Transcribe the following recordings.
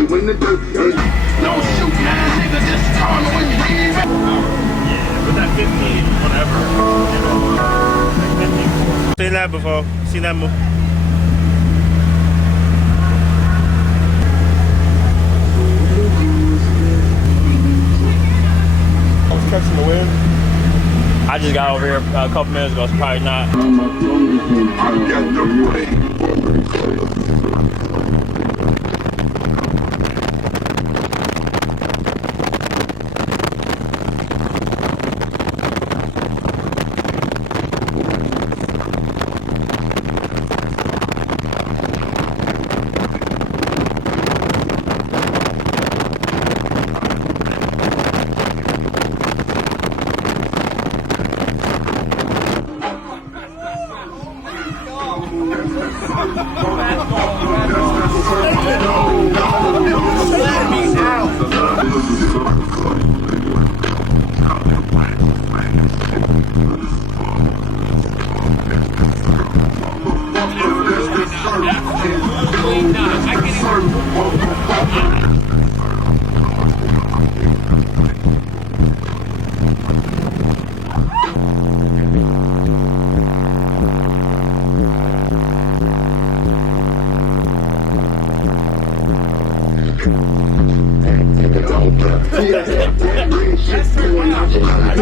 you in the dirt. Don't shoot now, nigga, just call me when you leave. Yeah, with that 15, whatever. Seen that before. Seen that move. I was catching the wind. I just got over here a couple minutes ago, so probably not. I got the rain.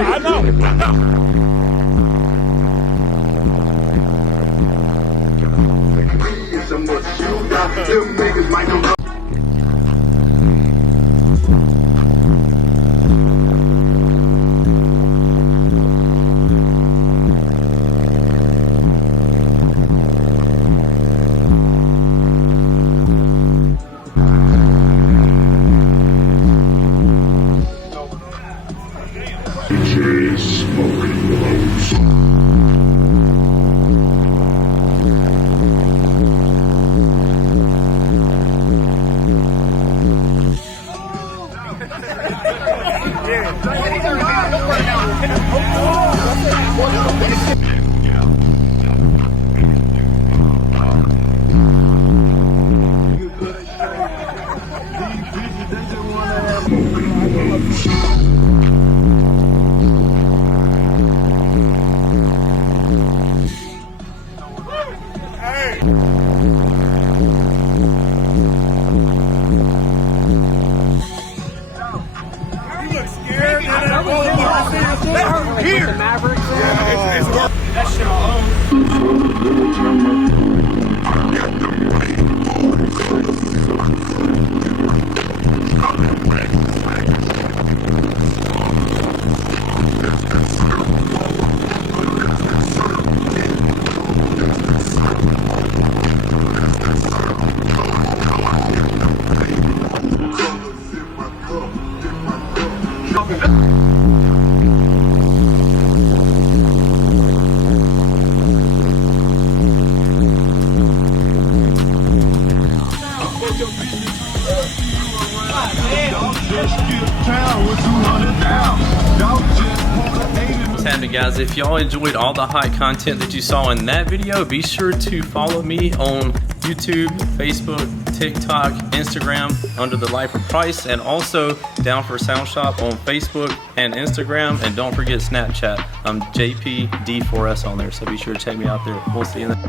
I know. Here. Mavericks. Yeah, it's worth that shit all What's happening, guys? If y'all enjoyed all the hot content that you saw in that video, be sure to follow me on YouTube, Facebook, TikTok, Instagram under the Life of Price, and also Down for Sound Shop on Facebook and Instagram, and don't forget Snapchat. I'm JPD4S on there, so be sure to check me out there. We'll see you in the